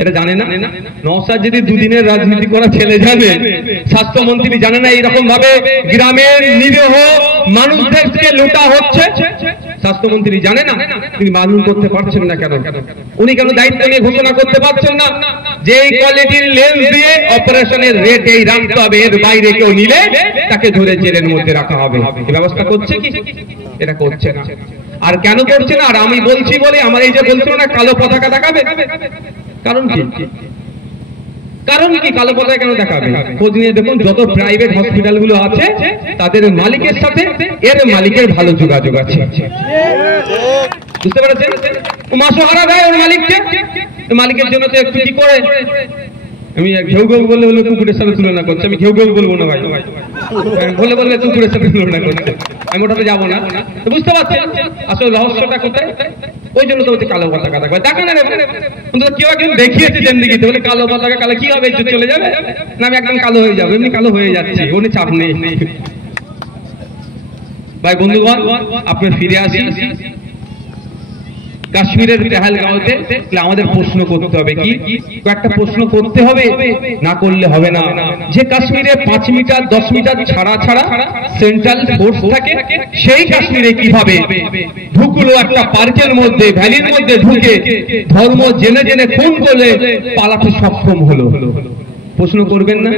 এটা জানে না। নওশাদ যদি দুদিনের রাজনীতি করা ছেলে জানে, স্বাস্থ্যমন্ত্রী জানে না এইরকম ভাবে গ্রামের নিরীহ মানুষদেরকে লুটা হচ্ছে? স্বাস্থ্যমন্ত্রী জানে না? তিনি মালুম করতে পারছেন না কেন? উনি কেন দায়িত্ব নিয়ে ঘোষণা করতে পারছেন না যে এই কোয়ালিটির লেন্স দিয়ে অপারেশনের রেট এই রাখতে হবে, এর বাইরে কেউ নিলে তাকে ধরে জেলের মধ্যে রাখা হবে? এই ব্যবস্থা করছে কি? এটা করছে না। আর কেন করছে না? আর আমি বলছি বলে আমার এই যে বলছিল না কালো পতাকা দেখাবে, কারণ কি? কারণ কি কালো পতাকা কেন দেখাবে? খোঁজ নিয়ে দেখুন, যত প্রাইভেট হসপিটাল গুলো আছে তাদের মালিকের সাথে এর মালিকের ভালো যোগাযোগ আছে। বুঝতে পারছেন? মাসোহারা দেয় ওর মালিককে, মালিকের জন্য তো একটু কি করে, আমি ঘেউ ঘেউ বললে বলে কুকুরের সাথে তুলনা করছে, আমি ঘেউ ঘেউ বলবো না ভাই, বলে বললে কুকুরের সাথে তুলনা করছে, আমি ওটাতে যাবো না। বুঝতে পারছেন আসলে রহস্যটা কোথায়? ওই জন্য তো কালো পতাকা দেখবে, দেখা না কেউ একজন দেখিয়েছে জিন্দেগিতে, বলে কালো পতাকা কালো কি হবে, চলে যাবে না, আমি একদম কালো হয়ে যাবো, এমনি কালো হয়ে যাচ্ছি, উনি চাপ নেই। ভাই বন্ধুগণ, আপনার ফিরে আসি কাশ্মীরের পেহেলগাঁওতে। আমাদের প্রশ্ন করতে হবে, কি কয়েকটা প্রশ্ন করতে হবে, না করলে হবে না। যে কাশ্মীরে 5 মিটার 10 মিটার ছাড়া ছাড়া সেন্ট্রাল ফোর্স থাকে, সেই কাশ্মীরে কিভাবে ঢুকলো একটা পার্কের মধ্যে, ভ্যালির মধ্যে ঢুকে ধর্ম জেনে জেনে খুন করলে পালাতে সক্ষম হলো? প্রশ্ন করবেন না?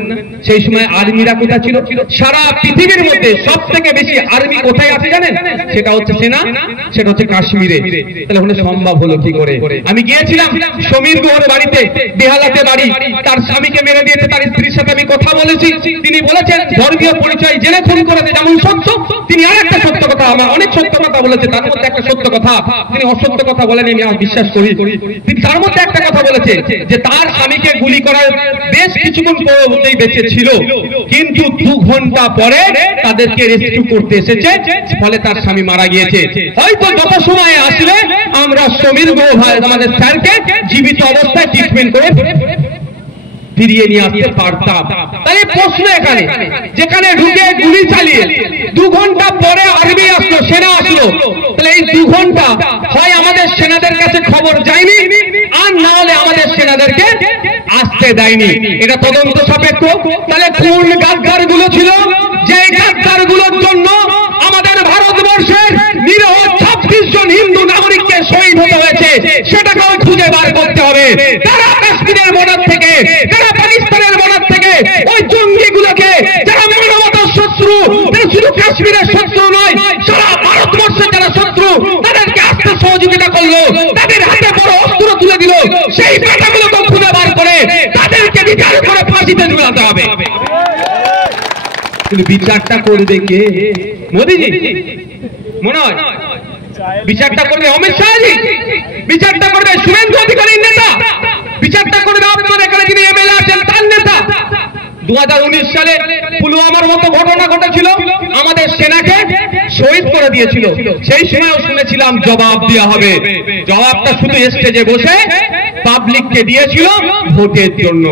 সেই সময় আর্মিরা কোথায় ছিল? সারা পৃথিবীর মধ্যে সব থেকে বেশি আর্মি কোথায় আছে জানেন? সেটা হচ্ছে সেনা, সেটা হচ্ছে কাশ্মীরে। তাহলে ওখানে সম্ভব হলো কি করে? আমি গিয়েছিলাম সমীর গুহর বাড়িতে, বেহালাতে বাড়ি, তার স্বামীকে মেরে দিয়েছে, তার স্ত্রীর সাথে আমি কথা বলেছি, তিনি বলেছেন ধর্মীয় পরিচয় জেনে খুন করেছে যেমন সত্য, তিনি আর একটা সত্য কথা, আমার অনেক সত্য কথা বলেছে, তার মধ্যে একটা সত্য কথা, তিনি অসত্য কথা বলেন আমি বিশ্বাস করি, তিনি তার মধ্যে একটা কথা বলেছে যে তার স্বামীকে গুলি করার বেশ কিছুক্ষণ পরবর্তী বেঁচে ছিল, কিন্তু 2 ঘন্টা পরে তাদেরকে রেস্কিউ করতে এসেছে, ফলে তার স্বামী মারা গিয়েছে। হয়তো যত সময় আসলে আমরা সমীর গুহ ভাই আমাদের স্যারকে জীবিত অবস্থায় ট্রিটমেন্ট করে ফিরিয়ে নিয়ে আসতে পারতাম। তাহলে প্রশ্ন এখানে, যেখানে ঢুকে গুলি চালিয়ে 2 ঘন্টা পরে আর্মি আসলো, সেনা আসলো, তাহলে এই 2 ঘন্টা হয় আমাদের সেনাদের কাছে খবর যায়নি, আর না হলে আমাদের সেনাদেরকে আসতে দেয়নি। এটা তদন্ত সাপেক্ষ। তাহলে কোন গাদ্দার গুলো ছিল, যে গাদ্দার গুলোর জন্য আমাদের ভারতবর্ষের নিরীহ 26 জন হিন্দু নাগরিককে শহীদ হতে হয়েছে, সেটাকেও খুঁজে বার করতে হবে। তারা কাশ্মীরের বর্ডার থেকে, তারা পাকিস্তানের বর্ডার থেকে ওই জঙ্গিগুলোকে, যারা মানবতার শত্রু, তারা শুধু কাশ্মীরের শত্রু নয়, সারা ভারতবর্ষের যারা শত্রু, তাদেরকে আসতে সহযোগিতা করলো, তাদের হাতে বড় অস্ত্র তুলে দিল, সেই ব্যাটাগুলোকে খুঁজে বার করে তাদেরকে বিচার করে ফাঁসিতে ঝুলাতে হবে। কিন্তু বিচারটা করবে কে? মোদিজি মনে হয়? বিচারটা করবে অমিত শাহজি? বিচারটা করবে শুভেন্দু অধিকারীর নেতা? বিচারটা করবে আপনার এখানে যিনি এমএলএ আছেন তার নেতা? 2019 সালে পুলওয়ামার মতো ঘটনা ঘটেছিল, আমাদের সেনাকে শহীদ করে দিয়েছিল, সেই সময়ও শুনেছিলাম জবাব দেওয়া হবে। জবাবটা শুধু স্টেজে বসে পাবলিককে দিয়েছিল ভোটের জন্য।